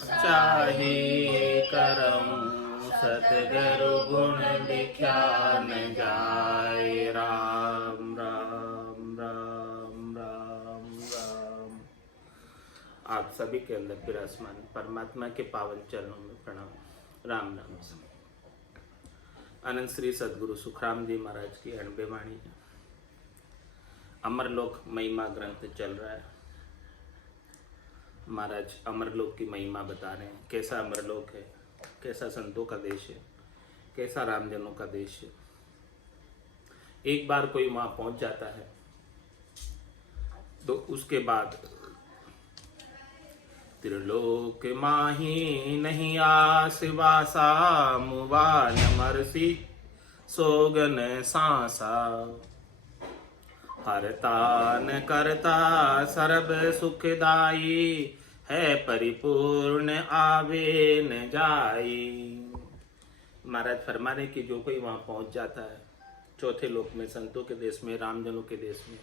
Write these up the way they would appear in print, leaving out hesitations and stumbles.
चाहे करम सतगुरु गुण दिख्यान जाए। राम राम राम राम राम। आप सभी के अंदर विराजमान परमात्मा के पावन चरणों में प्रणाम। राम नाम से अनंत श्री सदगुरु सुखराम जी महाराज की 90 वाणी अमरलोक महिमा ग्रंथ चल रहा है। महाराज अमरलोक की महिमा बता रहे हैं, कैसा अमरलोक है, कैसा संतों का देश है, कैसा रामजनों का देश है। एक बार कोई वहां पहुंच जाता है तो उसके बाद त्रिलोक माही नहीं आस वासा, मुवा न मरसी सोगन सांसा। हरता न करता सर्व सुखदाई, है परिपूर्ण आवे न जाई। महाराज फरमा रहे कि जो कोई वहां पहुंच जाता है चौथे लोक में, संतों के देश में, रामजनों के देश में,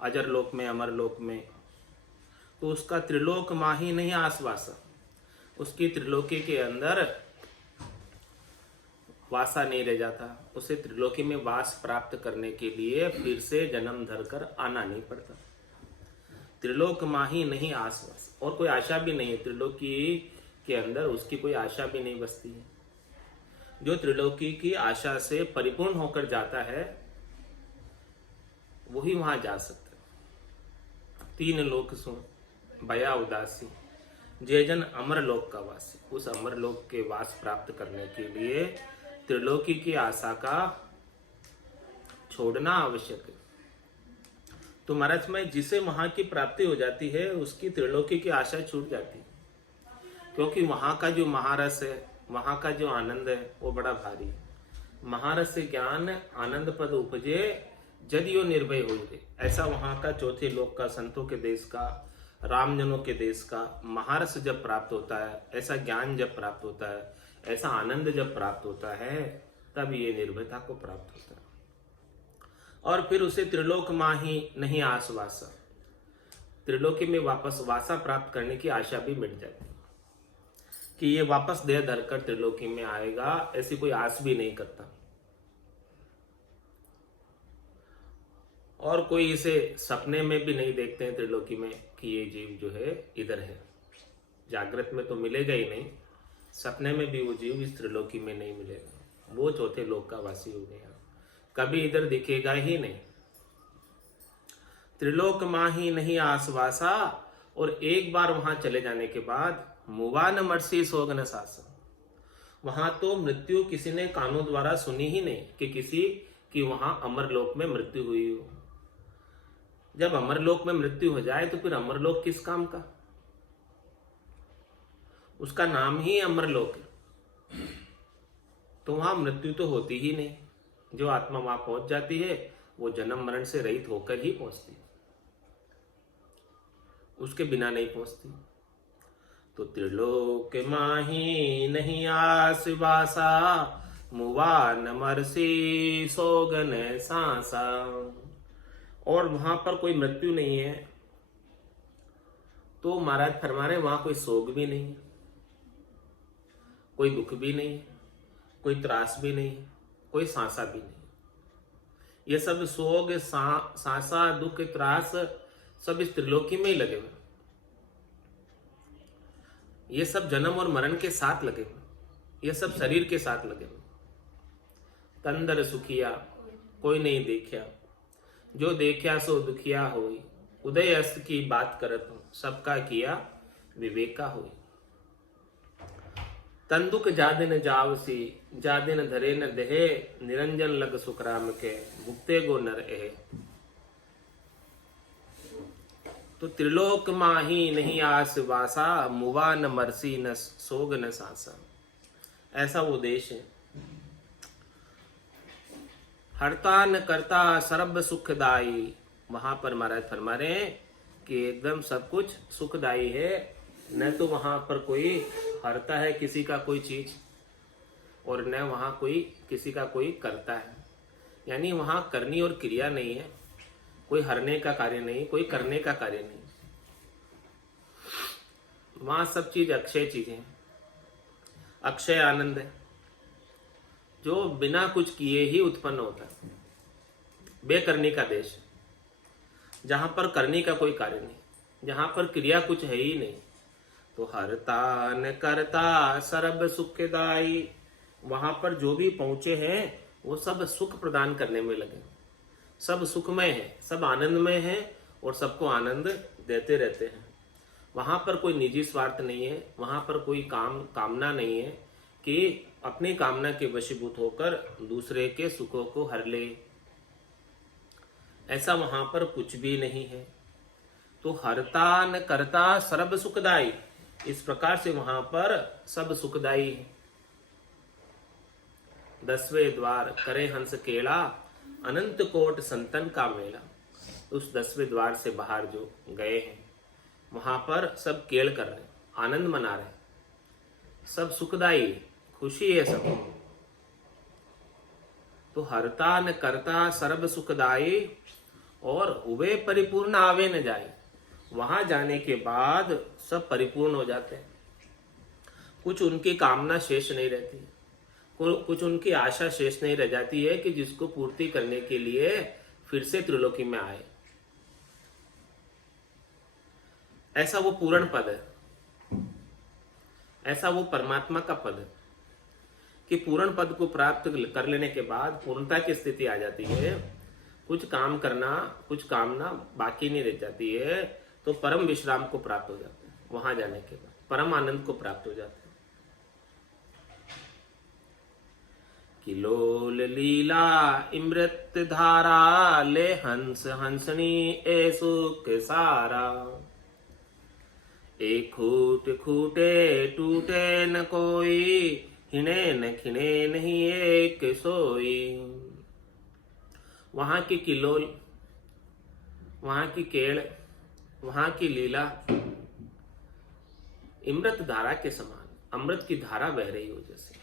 अजर लोक में, अमर लोक में, तो उसका त्रिलोक माही नहीं आसवासा, उसकी त्रिलोकी के अंदर वासा नहीं रह जाता। उसे त्रिलोकी में वास प्राप्त करने के लिए फिर से जन्म धरकर आना नहीं पड़ता। त्रिलोक माही नहीं आसवास, और कोई आशा भी नहीं है त्रिलोकी के अंदर, उसकी कोई आशा भी नहीं बसती है। जो त्रिलोकी की आशा से परिपूर्ण होकर जाता है वही वहां जा सकता है। तीन लोक सुन बया उदासी, जय जन अमर लोक का वासी। उस अमर लोक के वास प्राप्त करने के लिए त्रिलोकी की आशा का छोड़ना आवश्यक है। तो महाराज में जिसे वहां की प्राप्ति हो जाती है उसकी त्रिलोकी की आशा छूट जाती है, क्योंकि वहां का जो महारस है, वहां का जो आनंद है वो बड़ा भारी है। महारस ज्ञान आनंद पद उपजे जदियो निर्भय हुए, ऐसा वहां का चौथे लोक का, संतों के देश का, रामजनों के देश का महारस जब प्राप्त होता है, ऐसा ज्ञान जब प्राप्त होता है, ऐसा आनंद जब प्राप्त होता है, तब ये निर्भयता को प्राप्त होता है। और फिर उसे त्रिलोक माही नहीं आसवासा, त्रिलोकी में वापस वासा प्राप्त करने की आशा भी मिट जाती है कि ये वापस देह धरकर त्रिलोकी में आएगा, ऐसी कोई आस भी नहीं करता। और कोई इसे सपने में भी नहीं देखते हैं त्रिलोकी में कि ये जीव जो है इधर है। जागृत में तो मिलेगा ही नहीं, सपने में भी वो जीव इस त्रिलोकी में नहीं मिलेगा। वो चौथे लोक का वासी हो गया, कभी इधर दिखेगा ही नहीं। त्रिलोक माही नहीं आसवासा, और एक बार वहां चले जाने के बाद मुवा न मरसी सोग न सासा। वहां तो मृत्यु किसी ने कानों द्वारा सुनी ही नहीं कि किसी की वहां अमरलोक में मृत्यु हुई हो। जब अमरलोक में मृत्यु हो जाए तो फिर अमरलोक किस काम का? उसका नाम ही अमरलोक है, तो वहां मृत्यु तो होती ही नहीं। जो आत्मा वहां पहुंच जाती है वो जन्म मरण से रहित होकर ही पहुंचती है, उसके बिना नहीं पहुंचती। तो त्रिलोक माही नहीं आस वासा, मुवा न मरसी सोगन सांसा। और वहां पर कोई मृत्यु नहीं है, तो महाराज फरमा रहे वहां कोई सोग भी नहीं है, कोई दुख भी नहीं है, कोई त्रास भी नहीं है, कोई सांसा भी नहीं। ये सब सोग सांसा दुख त्रास सब इस त्रिलोकी में ही लगे हुए। ये सब जन्म और मरण के साथ लगे हुए, ये सब शरीर के साथ लगे हुए। तंदर सुखिया कोई नहीं देखिया, जो देखिया सो दुखिया होई। उदय अस्त की बात करत हूं, सबका किया विवेका होई। तंदुक जादिन जावसी, जादिन धरे न देहे। निरंजन लग सुखराम के, भुगते गो नर एहे। तो त्रिलोक माही नहीं आस वासा, मुवा न मरसी न सोग न सांसा। ऐसा वो देश है। हरता न करता सर्व सुखदाई। वहां पर महाराज फरमा रहे हैं कि एकदम सब कुछ सुखदाई है, न तो वहां पर कोई हरता है किसी का कोई चीज, और न वहां कोई किसी का कोई करता है। यानी वहां करनी और क्रिया नहीं है, कोई हरने का कार्य नहीं, कोई करने का कार्य नहीं। वहां सब चीज अक्षय चीजें, अक्षय आनंद है जो बिना कुछ किए ही उत्पन्न होता है। बेकरनी का देश, जहां पर करने का कोई कार्य नहीं, जहां पर क्रिया कुछ है ही नहीं। तो हरता न करता सर्व सुखदाई, वहां पर जो भी पहुंचे हैं वो सब सुख प्रदान करने में लगे, सब सुखमय है, सब आनंदमय है और सबको आनंद देते रहते हैं। वहां पर कोई निजी स्वार्थ नहीं है, वहां पर कोई कामना नहीं है कि अपनी कामना के वशीभूत होकर दूसरे के सुखों को हर ले, ऐसा वहां पर कुछ भी नहीं है। तो हरता न करता सर्व सुखदाई, इस प्रकार से वहां पर सब सुखदाई है। 10वें द्वार करे हंस केला, अनंत कोट संतन का मेला। उस 10वें द्वार से बाहर जो गए हैं वहां पर सब केल कर रहे, आनंद मना रहे, सब सुखदाई, खुशी है सब। तो हरता न करता सर्व सुखदाई, और हुए परिपूर्ण आवे न जाए, वहां जाने के बाद सब परिपूर्ण हो जाते हैं। कुछ उनकी कामना शेष नहीं रहती, कुछ उनकी आशा शेष नहीं रह जाती है कि जिसको पूर्ति करने के लिए फिर से त्रिलोकी में आए। ऐसा वो पूर्ण पद है, ऐसा वो परमात्मा का पद है कि पूर्ण पद को प्राप्त कर लेने के बाद पूर्णता की स्थिति आ जाती है। कुछ काम करना, कुछ कामना बाकी नहीं रह जाती है, तो परम विश्राम को प्राप्त हो जाते हैं। वहां जाने के बाद परम आनंद को प्राप्त हो जाते हैं। किलोल लीला इमृत धारा, ले हंस हंसनी ए सुख सारा। एक खूट खूटे टूटे न कोई, हिने न खिने नहीं एक सोई। वहां की किलोल, वहां की केड़, वहां की लीला इमृत धारा के समान, अमृत की धारा बह रही हो जैसे।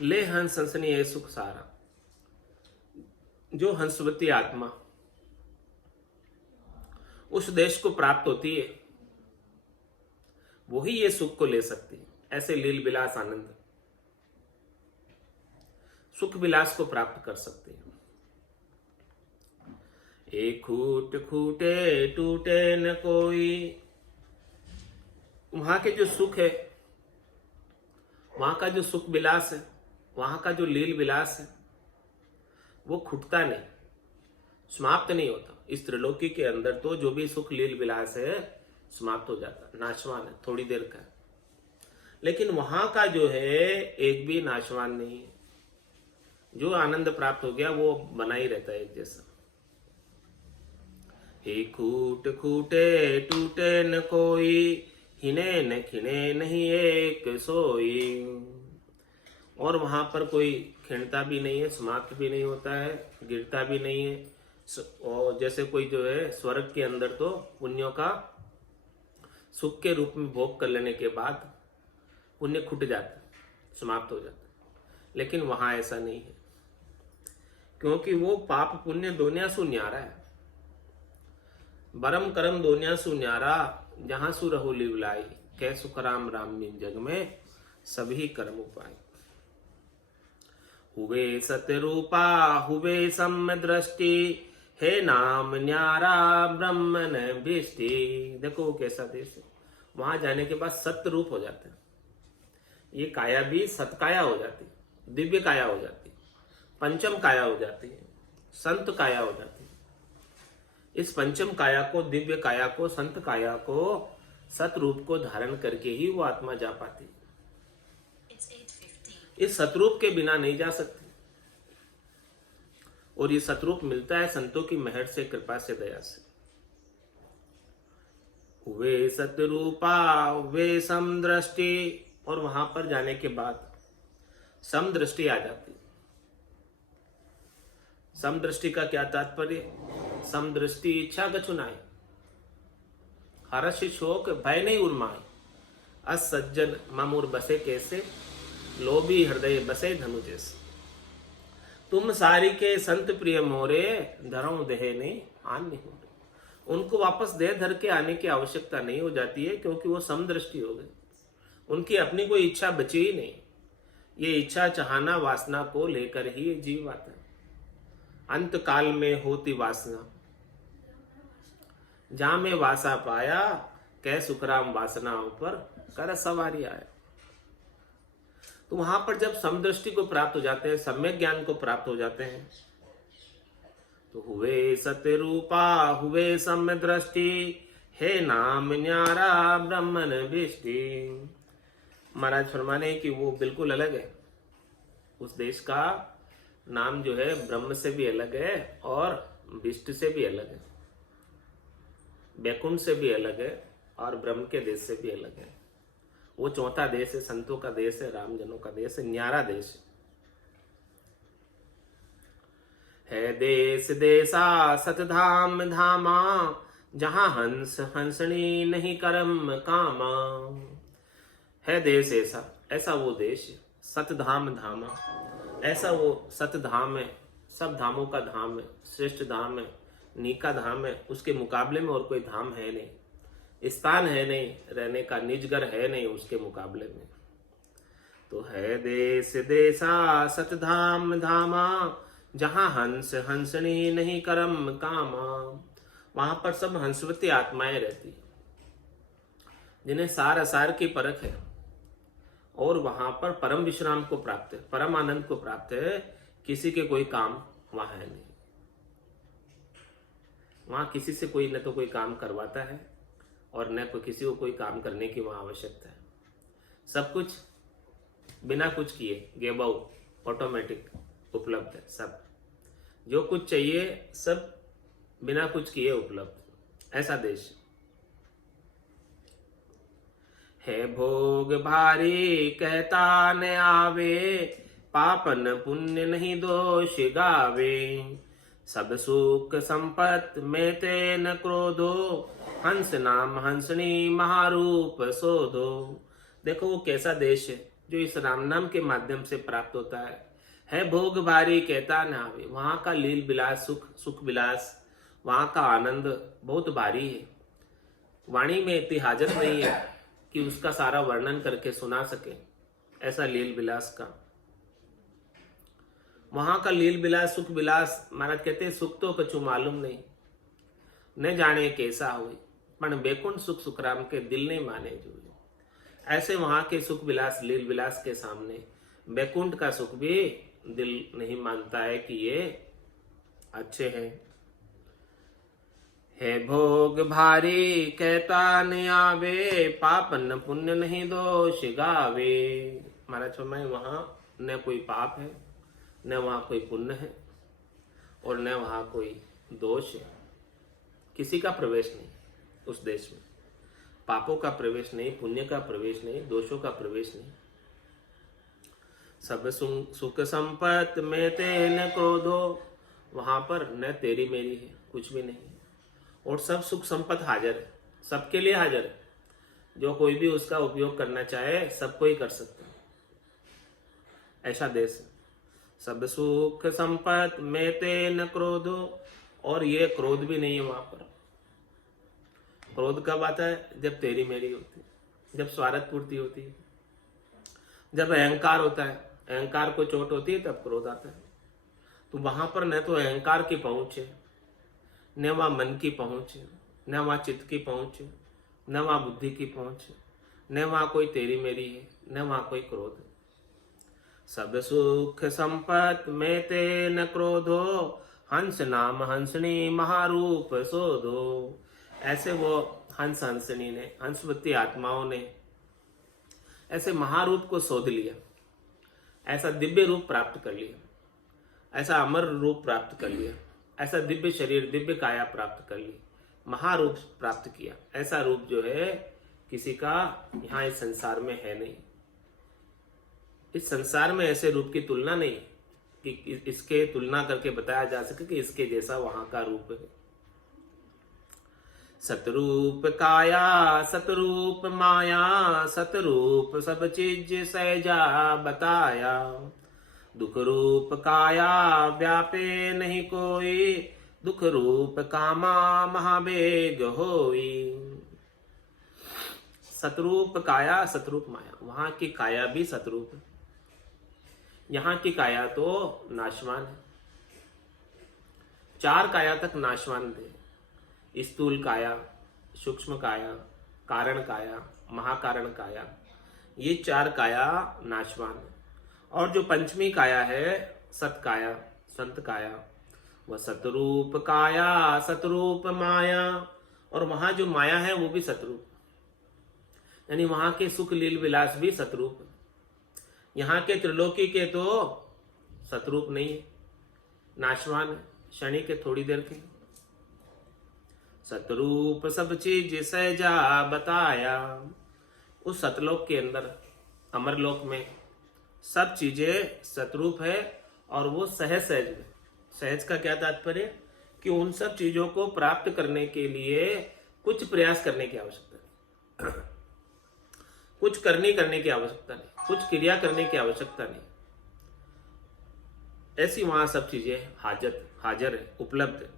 ले हंस हंसनी है सुख सारा, जो हंसवती आत्मा उस देश को प्राप्त होती है वही ये सुख को ले सकती है। ऐसे लील विलास आनंद सुख विलास को प्राप्त कर सकते हैं। एक खूट खूटे टूटे न कोई, वहां के जो सुख है, वहां का जो सुख विलास है, वहां का जो लील विलास है, वो खुटता नहीं, समाप्त नहीं होता। इस त्रिलोकी के अंदर तो जो भी सुख लील विलास है समाप्त हो जाता, नाशवान है, थोड़ी देर का। लेकिन वहां का जो है एक भी नाशवान नहीं है। जो आनंद प्राप्त हो गया वो बना ही रहता है एक जैसा। हे खूट खूटे टूटे न कोई, हिने न खिने नहीं एक सोई। और वहां पर कोई खिंडता भी नहीं है, समाप्त भी नहीं होता है, गिरता भी नहीं है। और जैसे कोई जो है स्वर्ग के अंदर तो पुण्यों का सुख के रूप में भोग कर लेने के बाद पुण्य खुट जाता, समाप्त हो जाता, लेकिन वहां ऐसा नहीं है, क्योंकि वो पाप पुण्य दोनिया सु न्यारा है। बरम करम दोनिया सु न्यारा, जहां सु रहो लिवलाई, कै सुख राम राम मिन जग में सभी कर्म उपाय। हुए सत्य रूपा हुए सम्य दृष्टि, हे नाम न्यारा ब्रह्म न भिष्टि। देखो कैसा देश है, वहां जाने के बाद सत्य रूप हो जाता है। ये काया भी सतकाया हो जाती, दिव्य काया हो जाती, पंचम काया हो जाती है, संत काया हो जाती है। इस पंचम काया को, दिव्य काया को, संत काया को, सत रूप को धारण करके ही वो आत्मा जा पाती है। इस सतरूप के बिना नहीं जा सकती। और ये सतरूप मिलता है संतों की मेहर से, कृपा से, दया से। वे सतरूपा वे समदृष्टि, और वहां पर जाने के बाद समदृष्टि आ जाती। समदृष्टि का क्या तात्पर्य? समदृष्टि इच्छा कछुनाई, हर्ष शोक भय नहीं उर्माए। असज्जन मामूर बसे कैसे, लोभी हृदय बसे धनु जैसे। तुम सारी के संत प्रिय मोरे, धरो देह ने आन्य हो। उनको वापस देह धर के आने की आवश्यकता नहीं हो जाती है, क्योंकि वो समदृष्टि हो गए। उनकी अपनी कोई इच्छा बची ही नहीं। ये इच्छा चाहना वासना को लेकर ही जीव आता है। अंत काल में होती वासना, जहां में वासा पाया, कह सुखराम वासनाओं पर कर सवारी आया। तो वहां पर जब समदृष्टि को प्राप्त हो जाते हैं, सम्यक ज्ञान को प्राप्त हो जाते हैं, तो हुए सत्य रूपा, हुए सम्य दृष्टि, हे नाम न्यारा ब्रह्मन विष्टि। महाराज फरमाने कि वो बिल्कुल अलग है। उस देश का नाम जो है ब्रह्म से भी अलग है और विष्टि से भी अलग है, वैकुंठ से भी अलग है और ब्रह्म के देश से भी अलग है। वो चौथा देश है, संतों का देश है, रामजनों का देश है, न्यारा देश है देश देसा सतधाम धामा, जहां हंस हंसनी नहीं करम कामा। है देश ऐसा, ऐसा वो देश है, सतधाम धामा, ऐसा वो सतधाम है, सब धामों का धाम है, श्रेष्ठ धाम है, नीका धाम है। उसके मुकाबले में और कोई धाम है नहीं, स्थान है नहीं, रहने का निजगर है नहीं उसके मुकाबले में। तो है देश देसा सतधाम धामा, जहां हंस हंसनी नहीं करम कामा। वहां पर सब हंसवती आत्माएं रहती है, जिन्हें सार असार की परख है, और वहां पर परम विश्राम को प्राप्त है, परम आनंद को प्राप्त है। किसी के कोई काम वहां है नहीं। वहां किसी से कोई न तो कोई काम करवाता है और न कोई किसी को कोई काम करने की वहां आवश्यकता है। सब कुछ बिना कुछ किए गेबाउ ऑटोमेटिक उपलब्ध है। सब जो कुछ चाहिए सब बिना कुछ किए उपलब्ध। ऐसा देश है। भोग भारी कहता न आवे, पापन पुण्य नहीं दोष गावे। सब सुख संपत में ते न क्रोधो, हंस नाम हंसनी महारूप सोधो। देखो वो कैसा देश है जो इस राम नाम के माध्यम से प्राप्त होता है। भोग भारी कहता न आवे, वहां का लील विलास, सुख विलास, वहां का आनंद बहुत भारी है। वाणी में इतनी हाजत नहीं है कि उसका सारा वर्णन करके सुना सके। ऐसा लील विलास का, वहां का लील विलास, सुख विलास, महाराज कहते हैं सुख तो कछु मालूम नहीं, न जाने कैसा हुई, पण बैकुंठ सुख सुखराम के दिल नहीं माने जो। ऐसे वहां के सुख विलास, लील विलास के सामने बैकुंठ का सुख भी दिल नहीं मानता है कि ये अच्छे हैं। है भोग भारी कहता न आवे, पापन पुण्य नहीं दोष गावे। महाराज फरमाए वहां न कोई पाप है, न वहां कोई पुण्य है, और न वहां कोई दोष है। किसी का प्रवेश नहीं उस देश में। पापों का प्रवेश नहीं, पुण्य का प्रवेश नहीं, दोषों का प्रवेश नहीं। सब सुख संपत में ते न क्रोधो, वहां पर न तेरी मेरी है, कुछ भी नहीं, और सब सुख संपत्ति हाजिर है, सबके लिए हाजिर है। जो कोई भी उसका उपयोग करना चाहे सब कोई कर सकता है। ऐसा देश है। सब सुख संपत्ति में ते न क्रोधो, और ये क्रोध भी नहीं है वहां पर। क्रोध कब आता है? जब तेरी मेरी होती है, जब स्वार्थ पूर्ति होती है, जब अहंकार होता है, अहंकार को चोट होती है, तब क्रोध आता है। तो वहां पर न तो अहंकार की पहुंच है, न वहां मन की पहुंच है, न वहां चित्त की पहुंच है, न वहां बुद्धि की पहुंच है, न वहां कोई तेरी मेरी है, न वहां कोई क्रोध है। सब सुख संपत में ते न क्रोधो, हंस नाम हंसनी महारूप सोधो। ऐसे वो हंस हंसनी ने, हंसवती आत्माओं ने ऐसे महारूप को शोध लिया, ऐसा दिव्य रूप प्राप्त कर लिया, ऐसा अमर रूप प्राप्त कर लिया, ऐसा दिव्य शरीर, दिव्य काया प्राप्त कर ली, महारूप प्राप्त किया। ऐसा रूप जो है किसी का यहाँ इस संसार में है नहीं। इस संसार में ऐसे रूप की तुलना नहीं कि इसके तुलना करके बताया जा सके कि इसके जैसा वहां का रूप है। सतरूप काया सतरूप माया, सतरूप सब चीज सहजा बताया। दुख रूप काया व्यापे नहीं कोई, दुख रूप कामा महावेग होई। सतरूप काया सतरूप माया, वहां की काया भी सतरूप है, यहाँ की काया तो नाशवान है। चार काया तक नाशवान थे, स्थूल काया, सूक्ष्म काया, कारण काया, महाकारण काया, ये चार काया नाशवान है। और जो पंचमी काया है सत काया, संत काया, वह सतरूप काया सतरूप माया, और वहां जो माया है वो भी सतरूप, यानी वहां के सुख लील विलास भी सतरूप है। यहाँ के त्रिलोकी के तो सतरूप नहीं है, नाशवान है, क्षणिक के थोड़ी देर के। सतरूप सब चीज सहजा बताया, उस सतलोक के अंदर, अमरलोक में सब चीजें सतरूप है, और वो सहज सहज में। सहज का क्या तात्पर्य, कि उन सब चीजों को प्राप्त करने के लिए कुछ प्रयास करने की आवश्यकता नहीं, कुछ करने की आवश्यकता नहीं, कुछ क्रिया करने की आवश्यकता नहीं, ऐसी वहां सब चीजें हाजिर है, उपलब्ध है।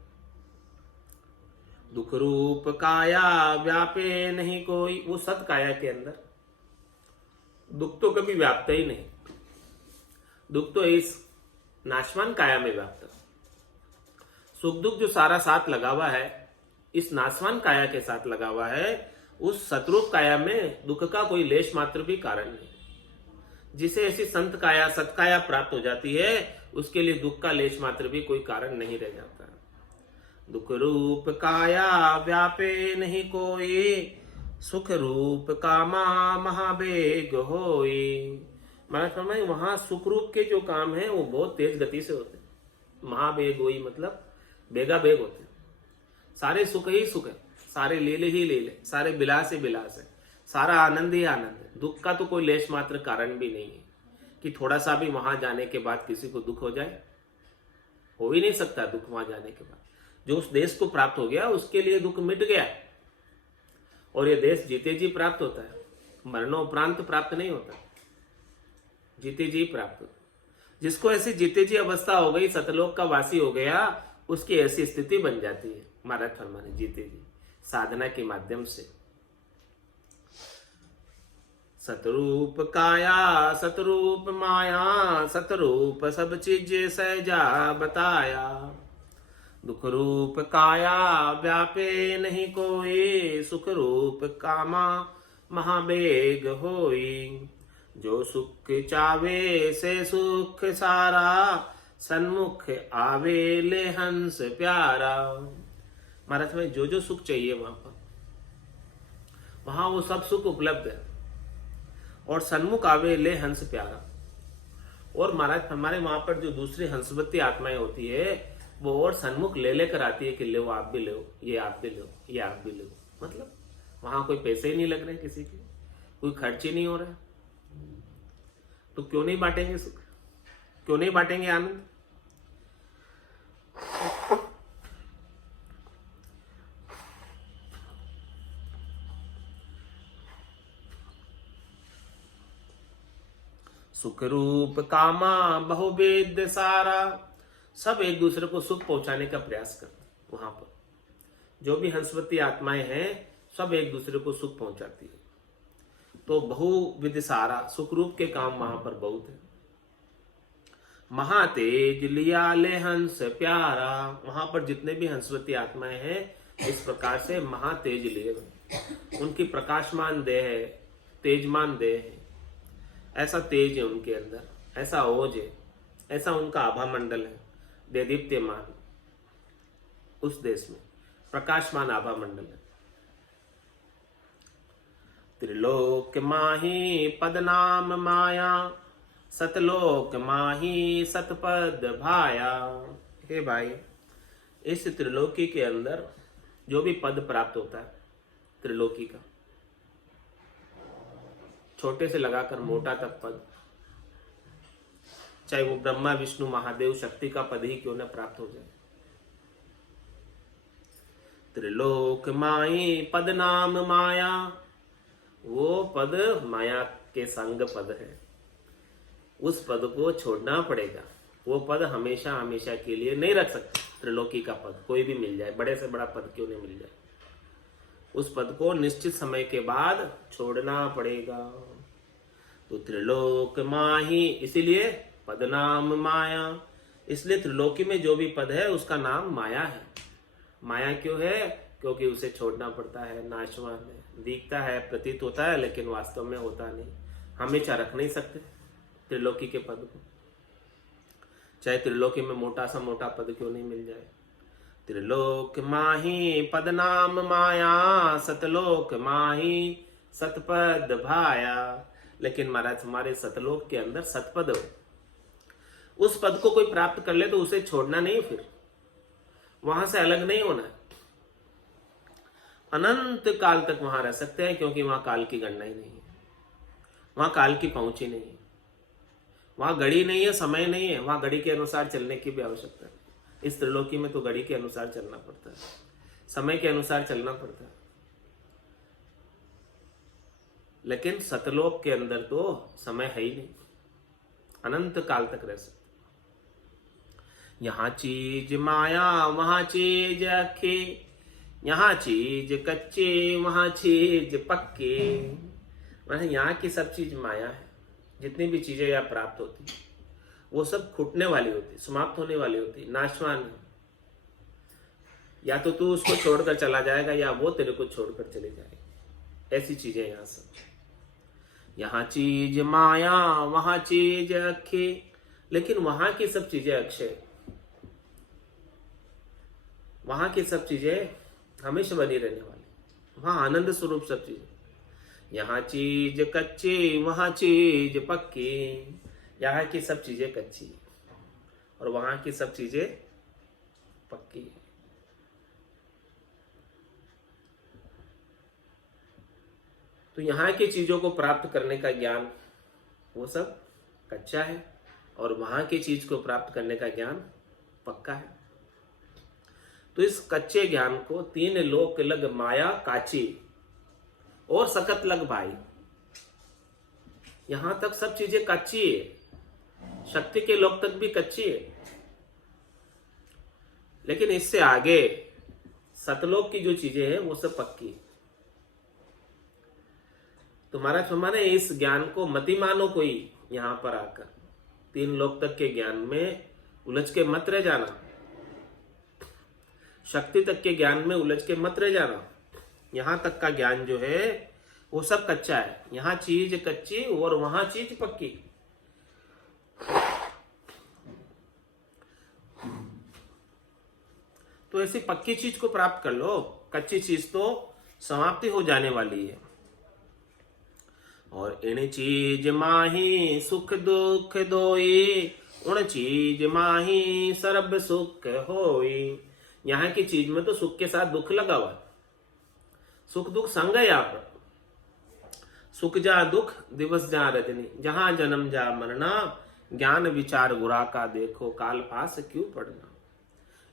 दुख रूप काया व्यापे नहीं कोई, वो सत काया के अंदर दुख तो कभी व्याप्त ही नहीं, दुख तो इस नाशवान काया में व्याप्त। सुख दुख जो सारा साथ लगा हुआ है, इस नाशवान काया के साथ लगा हुआ है, उस सतरूप काया में दुख का कोई लेश मात्र भी कारण नहीं। जिसे ऐसी संत काया सतकाया प्राप्त हो जाती है, उसके लिए दुख का लेश मात्र भी कोई कारण नहीं रह जाता। दुख रूप काया व्यापे नहीं कोई, सुख रूप कामा महावेग होई। महाराज फरमाए वहां सुख रूप के जो काम है वो बहुत तेज गति से होते हैं। महावेग होई मतलब बेगा बेग होते हैं। सारे सुख ही सुख है, सारे लीले ही लीले, सारे विलास ही विलास है, सारा आनंद ही आनंद है। दुख का तो कोई लेश मात्र कारण भी नहीं है कि थोड़ा सा भी वहां जाने के बाद किसी को दुख हो जाए, हो ही नहीं सकता दुख वहां जाने के बाद। जो उस देश को प्राप्त हो गया उसके लिए दुख मिट गया, और ये देश जीते जी प्राप्त होता है, मरणोपरांत प्राप्त नहीं होता, जीते जी प्राप्त होता। जिसको ऐसी जीते जी अवस्था हो गई, सतलोक का वासी हो गया, उसकी ऐसी स्थिति बन जाती है। महाराज फरमाने जीते जी साधना के माध्यम से। सतरूप काया सतरूप माया, सतरूप सब चीज सहजा बताया। दुख रूप काया व्यापे नहीं कोई, सुख रूप कामा महावेग होई। जो सुख चावे से सुख सारा, सन्मुख आवे ले हंस प्यारा। महाराज में जो जो सुख चाहिए वहां वो सब सुख उपलब्ध है, और सन्मुख आवे ले हंस प्यारा। और महाराज हमारे वहां पर जो दूसरी हंसवती आत्माएं होती है, वो और सन्मुख ले लेकर आती है कि लो आप भी लो, ये आप भी लो, ये आप भी लो। मतलब वहां कोई पैसे ही नहीं लग रहे किसी के, कोई खर्च ही नहीं हो रहा, तो क्यों नहीं बांटेंगे सुख, क्यों नहीं बांटेंगे आनंद। सुख रूप कामा बहुवेद सारा, सब एक दूसरे को सुख पहुंचाने का प्रयास करते हैं। वहां पर जो भी हंसवती आत्माएं हैं, सब एक दूसरे को सुख पहुंचाती है। तो बहुविध सारा सुख रूप के काम वहां पर बहुत है। महातेज लिया ले हंस प्यारा, वहां पर जितने भी हंसवती आत्माएं हैं, इस प्रकार से महातेज लिए, उनकी प्रकाशमान देह है, तेजमान देह है, ऐसा तेज है उनके अंदर, ऐसा ओज है, ऐसा उनका आभा मंडल है, देदीप्यमान। उस देश में प्रकाशमान आभा मंडल है। त्रिलोक माही पद नाम माया, सतलोक माही सतपद भाया। हे भाई, इस त्रिलोकी के अंदर जो भी पद प्राप्त होता है, त्रिलोकी का, छोटे से लगाकर मोटा तक पद, चाहे वो ब्रह्मा विष्णु महादेव शक्ति का पद ही क्यों न प्राप्त हो जाए। त्रिलोक माई पद नाम माया, वो पद माया के संग पद है, उस पद को छोड़ना पड़ेगा। वो पद हमेशा हमेशा के लिए नहीं रख सकते। त्रिलोकी का पद कोई भी मिल जाए, बड़े से बड़ा पद क्यों नहीं मिल जाए, उस पद को निश्चित समय के बाद छोड़ना पड़ेगा। तो त्रिलोक माही, इसीलिए पद नाम माया, इसलिए त्रिलोकी में जो भी पद है उसका नाम माया है। माया क्यों है? क्योंकि उसे छोड़ना पड़ता है, नाशवान है, दिखता है, प्रतीत होता है, लेकिन वास्तव में होता नहीं। हमेशा रख नहीं सकते त्रिलोकी के पद को, चाहे त्रिलोकी में मोटा सा मोटा पद क्यों नहीं मिल जाए। त्रिलोक माही पद नाम माया, सतलोक माही सतपद भाया। लेकिन महाराज हमारे सतलोक के अंदर सतपद हो, उस पद को कोई प्राप्त कर ले तो उसे छोड़ना नहीं, फिर वहां से अलग नहीं होना है, अनंत काल तक वहां रह सकते हैं, क्योंकि वहां काल की गणना ही नहीं है, वहां काल की पहुंच ही नहीं है, वहां घड़ी नहीं है, समय नहीं है, वहां घड़ी के अनुसार चलने की भी आवश्यकता है। इस त्रिलोकी में तो घड़ी के अनुसार चलना पड़ता है, समय के अनुसार चलना पड़ता है, लेकिन सतलोक के अंदर तो समय है ही नहीं, अनंत काल तक रह सकते। यहाँ चीज माया वहां चीज अखे, यहाँ चीज कच्चे वहां चीज पक्के। मतलब यहाँ की सब चीज माया है, जितनी भी चीजें यहाँ प्राप्त होती वो सब छूटने वाली होती, समाप्त होने वाली होती, नाशवान है। या तो तू उसको छोड़कर चला जाएगा या वो तेरे को छोड़कर चले जाएगी, ऐसी चीजें यहाँ सब। यहाँ चीज माया वहां चीज अखे, लेकिन वहां की सब चीजें अक्षय, वहां की सब चीजें हमेशा बनी रहने वाली, वहां आनंद स्वरूप सब चीजें। यहाँ चीज कच्ची वहां चीज पक्की, यहाँ की सब चीजें कच्ची और वहां की सब चीजें पक्की। तो यहाँ की चीजों को प्राप्त करने का ज्ञान वो सब कच्चा है, और वहां की चीज को प्राप्त करने का ज्ञान पक्का है। तो इस कच्चे ज्ञान को तीन लोक लग माया काची और सकत लग भाई। यहां तक सब चीजें कच्ची है, शक्ति के लोक तक भी कच्ची है, लेकिन इससे आगे सतलोक की जो चीजें हैं वो सब पक्की है। तुम्हारा क्षमाने इस ज्ञान को मति मानो कोई यहां पर आकर, तीन लोक तक के ज्ञान में उलझ के मत रह जाना, शक्ति तक के ज्ञान में उलझ के मत रह जाना। यहां तक का ज्ञान जो है वो सब कच्चा है, यहां चीज कच्ची और वहां चीज पक्की। तो ऐसी पक्की चीज को प्राप्त कर लो, कच्ची चीज तो समाप्ति हो जाने वाली है। और इन चीज माही सुख दुख दोई, उन चीज माही सर्ब सुख होई। यहाँ की चीज में तो सुख के साथ दुख लगा हुआ, सुख दुख संग है यहाँ पर। सुख जा दुख दिवस जा रजनी, जहां जन्म जा मरना, ज्ञान विचार गुरा का देखो, काल पास क्यों पड़ना।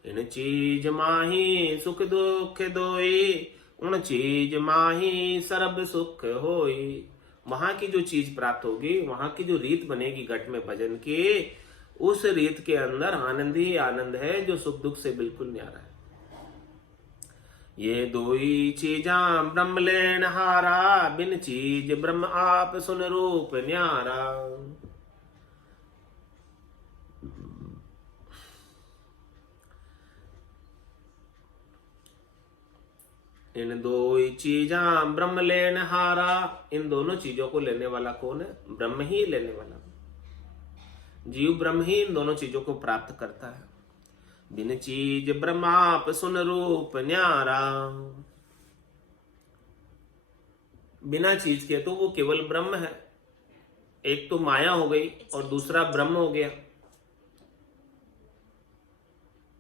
इन चीज माही सुख दुख दोई, उन चीज माही सर्ब सुख होई। वहां की जो चीज प्राप्त होगी, वहां की जो रीत बनेगी घट में भजन की, उस रीत के अंदर आनंद ही आनंद है, जो सुख दुख से बिल्कुल न्यारा है। ये दोई चीजा ब्रह्म लेन हारा, बिन चीज ब्रह्म आप सुन रूप न्यारा। इन दो चीजा ब्रह्म लेन हारा, इन दोनों चीजों को लेने वाला कौन है? ब्रह्म ही लेने वाला, जीव ब्रह्म ही इन दोनों चीजों को प्राप्त करता है। बिन चीज ब्रह्माप सुन रूप न्यारा, बिना चीज के तो वो केवल ब्रह्म है। एक तो माया हो गई और दूसरा ब्रह्म हो गया।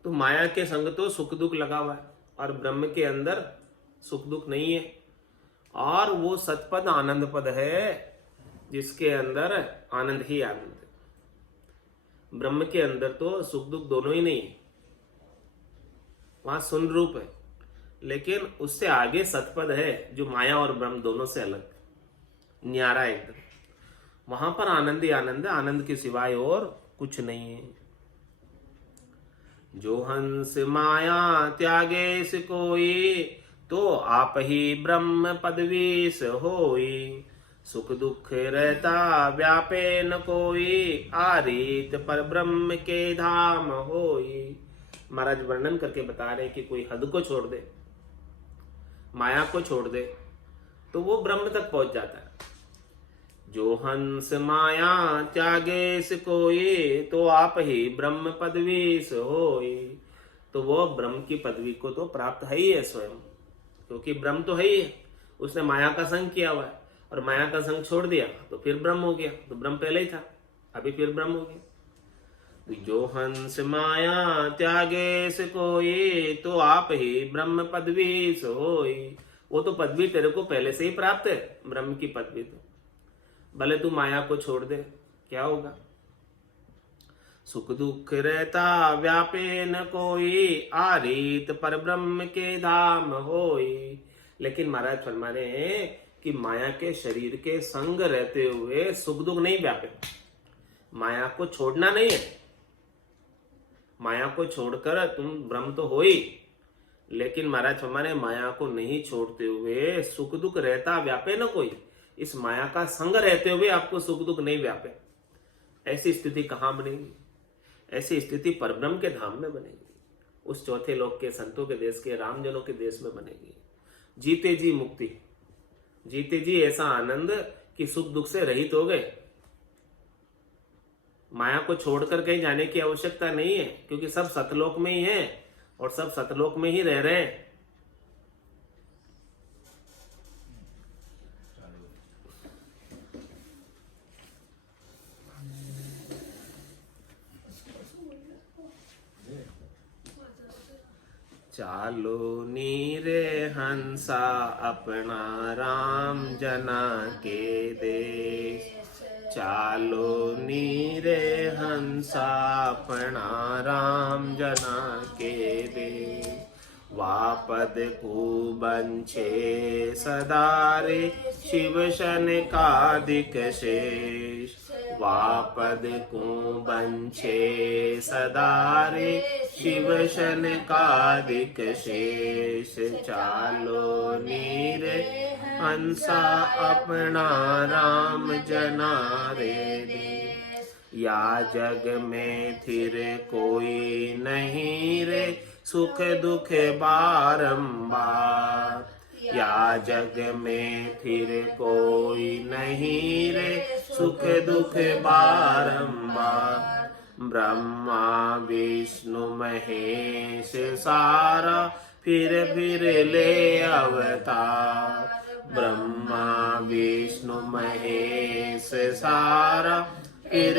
तो माया के संग तो सुख दुख लगा हुआ है, और ब्रह्म के अंदर सुख दुख नहीं है, और वो सतपद आनंद पद है, जिसके अंदर आनंद ही आनंद है। ब्रह्म के अंदर तो सुख दुख दोनों ही नहीं है, वहां सुन रूप है, लेकिन उससे आगे सतपद है जो माया और ब्रह्म दोनों से अलग, न्यारा एकदम। वहां पर आनंद ही आनंद है, आनंद के सिवाय और कुछ नहीं है। जो हंस माया त्यागे से कोई, तो आप ही ब्रह्म पदवीस होई। सुख दुख रहता व्यापे न कोई, आरीत पर ब्रह्म के धाम होई। महाराज वर्णन करके बता रहे कि कोई हद को छोड़ दे, माया को छोड़ दे, तो वो ब्रह्म तक पहुंच जाता है। जो हंस माया त्यागे से कोई, तो आप ही ब्रह्म पदवी से होई। तो वो ब्रह्म की पदवी को तो प्राप्त है ही है स्वयं, क्योंकि ब्रह्म तो है ही है। उसने माया का संग किया हुआ है, और माया का संग छोड़ दिया तो फिर ब्रह्म हो गया। तो ब्रह्म पहले ही था, अभी फिर ब्रह्म हो गया। तो जो हंस माया त्यागे से कोई, तो आप ही ब्रह्म पदवी से होई। वो तो पदवी तेरे को पहले से ही प्राप्त है, ब्रह्म की पदवी। तो भले तू माया को छोड़ दे, क्या होगा? सुख दुख रहता व्यापे न कोई, आरीत पर ब्रह्म के धाम होई। लेकिन महाराज फरमा रहे हैं कि माया के शरीर के संग रहते हुए सुख दुख नहीं व्यापे। माया को छोड़ना नहीं है, माया को छोड़कर तुम ब्रह्म तो हो ही, लेकिन महाराज फरमा रहे माया को नहीं छोड़ते हुए सुख दुख रहता व्यापे न कोई। इस माया का संग रहते हुए आपको सुख दुख नहीं व्यापे। ऐसी स्थिति कहां बनेगी? ऐसी स्थिति परब्रह्म के धाम में बनेगी, उस चौथे लोक के संतों के देश के रामजनों के देश में बनेगी। जीते जी मुक्ति, जीते जी ऐसा आनंद कि सुख दुख से रहित हो गए। माया को छोड़कर कहीं जाने की आवश्यकता नहीं है, क्योंकि सब सतलोक में ही है और सब सतलोक में ही रह रहे हैं। चालो नीरे हंसा अपना राम जना के देश। चालो नीरे हंसा अपना राम जना के देश। वापद को बंछे सदारे शिव शन कादिक शेष। वापद को बंछे सदारे शिव शन कादिक शेष। चालो नीरे हंसा अपना राम जना रे देश। या जग में फिर कोई नहीं रे सुख दुख बारंबार। या जग में फिर कोई नहीं रे सुख दुख बारंबार। ब्रह्मा विष्णु महेश सारा फिर ले अवतार। ब्रह्मा विष्णु महेश सारा फिर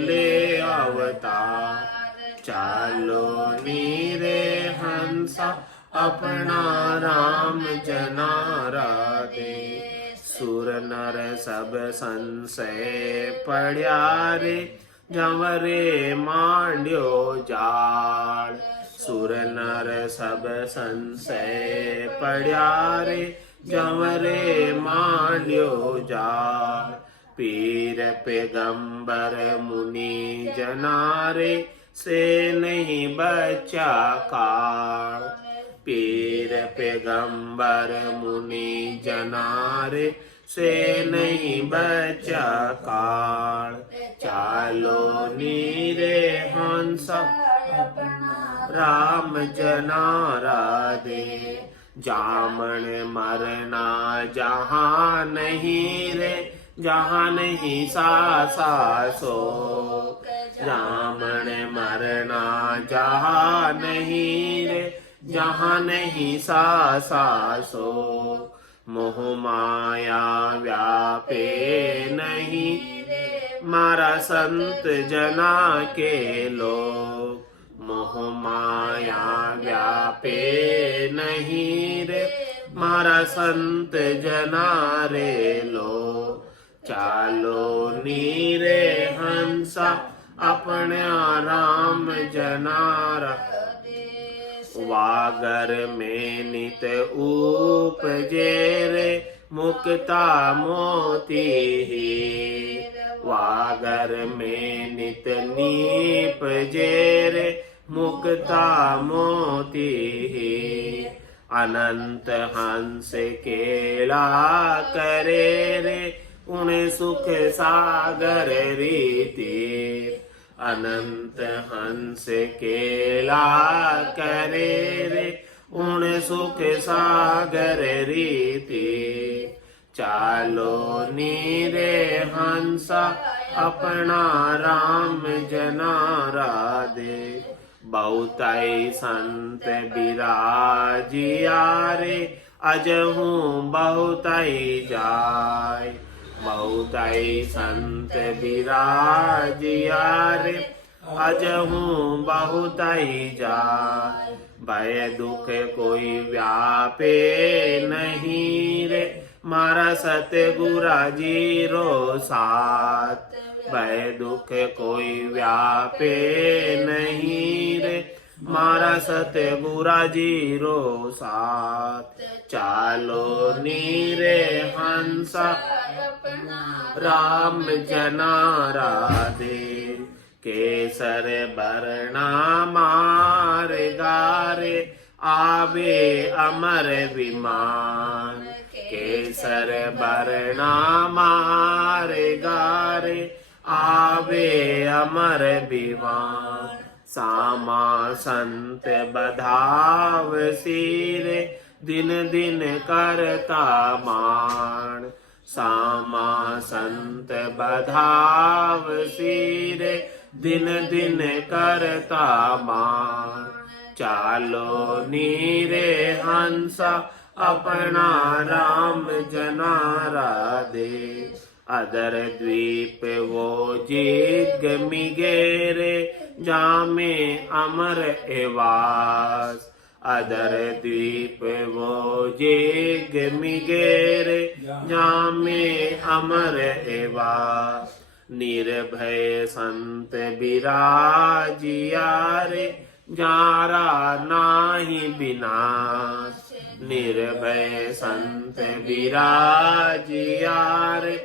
ले अवतार। चालो नीरे हंसा अपना राम जना राधे। सुर नर सब संशय पड़या रे जंवरे मांड्यो जाड़। सुर नर सब संशय पड़या रे जंवरे मांड्यो जाड़। पीर पैगंबर मुनि जनारे से नहीं बचा काल। पीर पैगंबर मुनि जनारे से नहीं बचा काल। चालो नीरे हंसा राम जना राधे। जामन मरना जहां नहीं रे जहां नहीं सा सो। जामन मरना जहां नहीं रे जहां नहीं सा सो। मोह माया व्यापे नहीं मारा संत जना के लोग। मोह माया व्यापे नहीं रे मारा संत जना रे लोग। चालो नीरे हंसा अपने राम जनारा। वागर में नित उपजे रे मुक्ता मोती ही। वागर में नित नीप जे रे मुक्ता मोती अनंत हंस केला करे रे उन सुख सागर रीति अनंत हंस केला करे रे उन सुख सागर रीति चालो नीरे हंसा अपना राम जना राधे बहुताई संत बिराजिया रे अजहू बहुताई जाय बहुताई संत बिराजिया रे अजहू बहुताई जाय भय दुख कोई व्यापे नहीं रे मारा सतगुरा जीरो साथ भय दुख कोई व्यापे नहीं रे मारा सतगुरा जीरो साथ चालो नीरे हंसा राम जना राधे केसर बरना मार गारे आवे अमर विमान केसर बरना मार गारे आवे अमर विमान सामा संत बधाव सिरे दिन दिन करता मान सामा संत बधाव सिरे दिन दिन करता मान चालो नीरे हंसा अपना राम जना राधे अदर द्वीप वो जिग मिगेरे जामे अमर एवास अदर द्वीप वो जिग मिगेरे जामे अमर एवास निर्भय संत बिराजिया रे जारा नाही विनाश निर्भय संत बिराजिया रे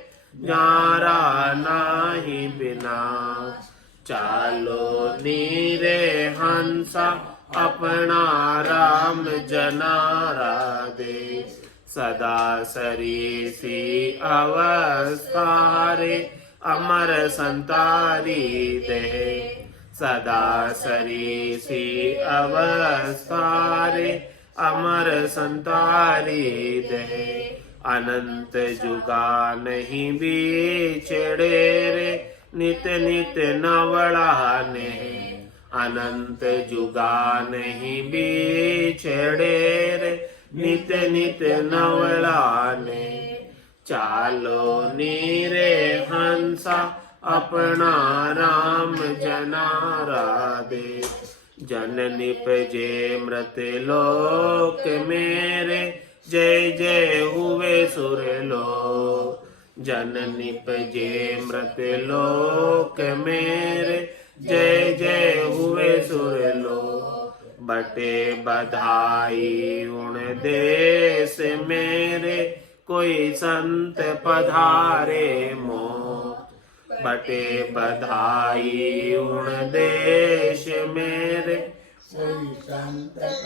जारा नाही विनाश चालो नीरे हंसा अपना राम जना राधे सदा सरीसी अवस्था रे अमर संतारी दे सदा सरीसी अवस्था रे अमर संतारी दे अनंत जुगा नहीं बिछड़े रे नित नित नवड़ाने अनंत जुगा नहीं बिछड़े रे नित नित नवड़ाने चालो नीरे हंसा अपना राम जना राधे जन निपजे मृत लोक मेरे जय जय हुए सुर लोक जन निपजे मृत लोक मेरे जय जय हुए सुर लोक बटे बधाई उन देश मेरे कोई संत पधारे मोक्ष बटे बधाई उन देश मेरे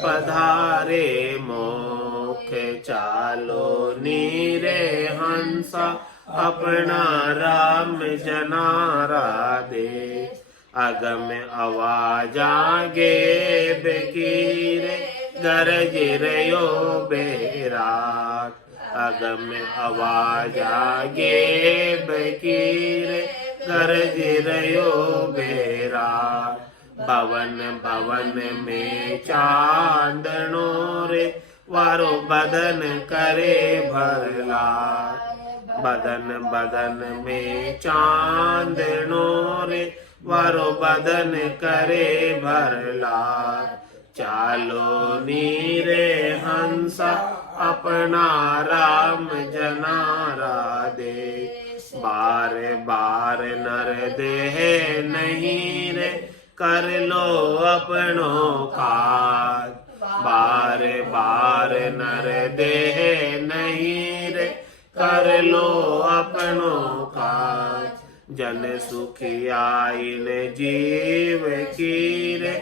पधारे मोक्ष चालो नीरे हंसा अपना राम जना राधे अगम आवाजागे बेकीरे गरज रयो बेरात अगम आवाजागे बेकीरे गरज रयो बेरात भवन भवन में चांदनो रे वारो बदन करे भरला बदन बदन में चांदनो रे वारो बदन करे भरला चालो नीरे हंसा अपना राम जना राधे बार बार नर देह नहीं रे कर लो अपनो काज बार बार नर देह नहीं रे कर लो अपनो काज जन सुखियाइन जीव की रे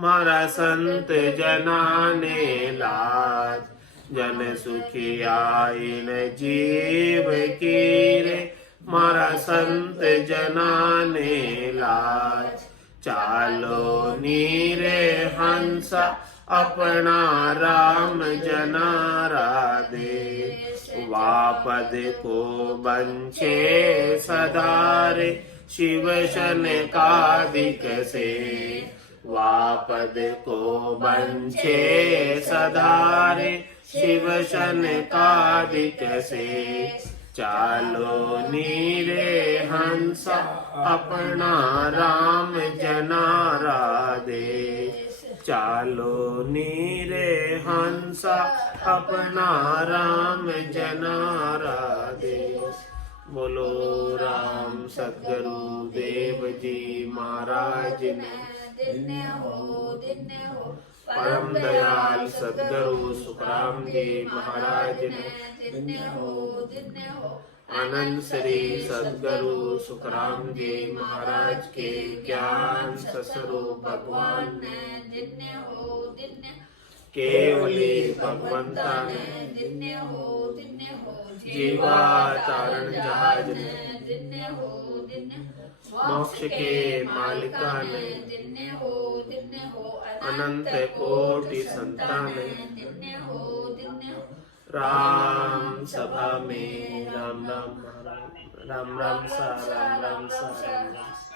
मारा संत जनाने लाज, जन सुखी आइन जीव की रे, मारा संत जनाने लाज। चालो नीरे हंसा अपना राम जनारा दे, वापद को बंचे सदारे, शिव शन कादिक से, वापद को बंचे सदारे, शिव शन कादिक से। चालो नीरे हंसा अपना राम जनारा दे, चालो नीरे हंसा अपना राम जनारा दे। बोलो राम सद्गुरु देव जी महाराज ने, दिन्य हो परम दयाल सद्गुरु सुखराम जी महाराज ने, दिन्य हो आनंद श्री सद्गुरु सुखराम जी महाराज के ज्ञान स्वरूप भगवान ने, दिन्य हो केवली भगवंता ने, दिन्य हो जीवा तारण जहाज ने, दिन्य हो मोक्ष के मालिका ने, दिन्य हो अनंत कोटि संतान ने, दिन्य हो राम सभा में राम राम राम राम सा राम राम सा राम राम सा।